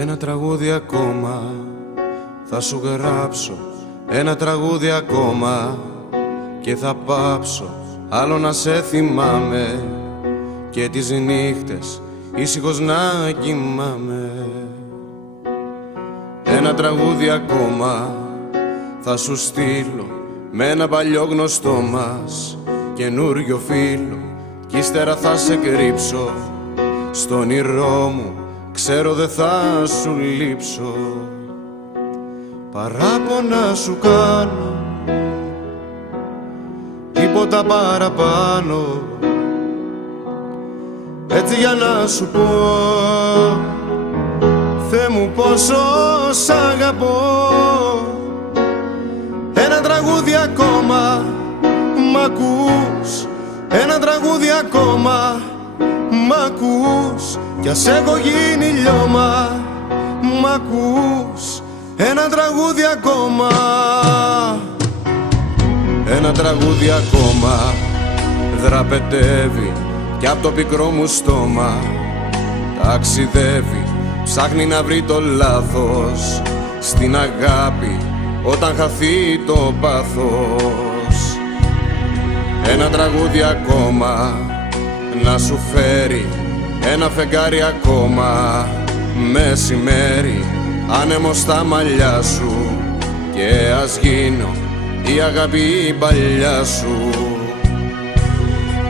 Ένα τραγούδι ακόμα θα σου γράψω, ένα τραγούδι ακόμα και θα πάψω άλλο να σε θυμάμαι και τις νύχτες ήσυχος να κοιμάμαι. Ένα τραγούδι ακόμα θα σου στείλω με ένα παλιό γνωστό μας καινούριο φίλο κι ύστερα θα σε κρύψω στον όνειρό μου, ξέρω δεν θα σου λείψω. Παράπονα σου κάνω, τίποτα παραπάνω, έτσι για να σου πω, Θεέ μου πόσο σ' αγαπώ. Ένα τραγούδι ακόμα, μ' ακούς, ένα τραγούδι ακόμα, μ' ακούς, κι ας έχω γίνει λιώμα, μ' ακούς, ένα τραγούδι ακόμα. Ένα τραγούδι ακόμα δραπετεύει κι απ' το πικρό μου στόμα ταξιδεύει, ψάχνει να βρει το λάθος στην αγάπη όταν χαθεί το πάθος. Ένα τραγούδι ακόμα να σου φέρει, ένα φεγγάρι ακόμα μεσημέρι, άνεμο στα μαλλιά σου και ας γίνω η αγάπη η παλιά σου.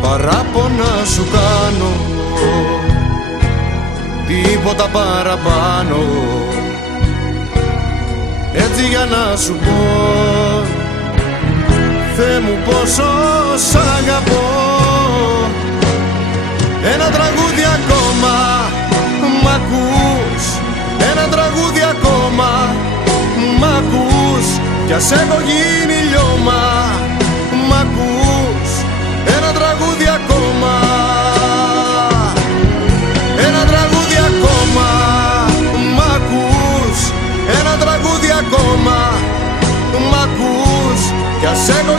Παράπονα σου κάνω, τίποτα παραπάνω, έτσι για να σου πω, Θεέ μου πόσο σ' αγαπώ. Ένα τραγούδι ακόμα, μ' ακούς, ένα τραγούδι ακόμα, μ' ακούς, κι ας έχω γίνει λιώμα, μ' ακούς, ένα τραγούδι ακόμα. Ένα τραγούδι ακόμα, μ' ακούς, ένα τραγούδι ακόμα, μ' ακούς, κι ας έχω